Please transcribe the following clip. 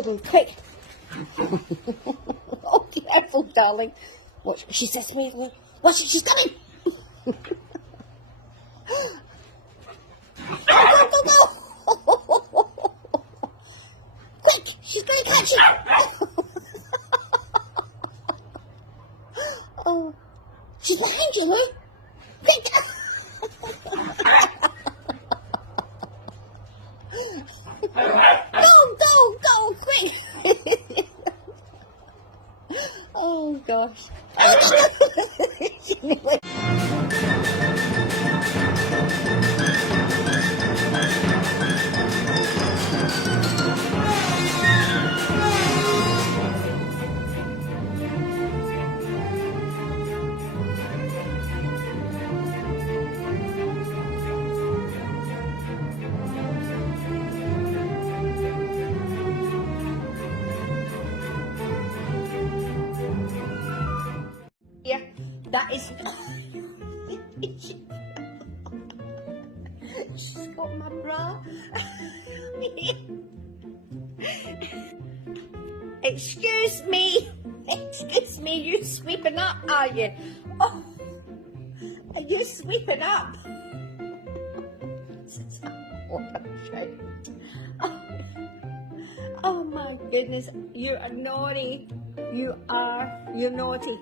Quick. Oh, careful, darling. Watch what she says to me. Watch it, she's coming. Go, go, go. Quick, she's going to catch you. Oh, she's behind you, Louie. Quick. Go, quick. Oh, gosh. Yeah, that is. She's got my bra. Excuse me. Excuse me, you sweeping up, are you? Oh, are you sweeping up? What a shame. Oh my goodness, you are naughty. You're naughty.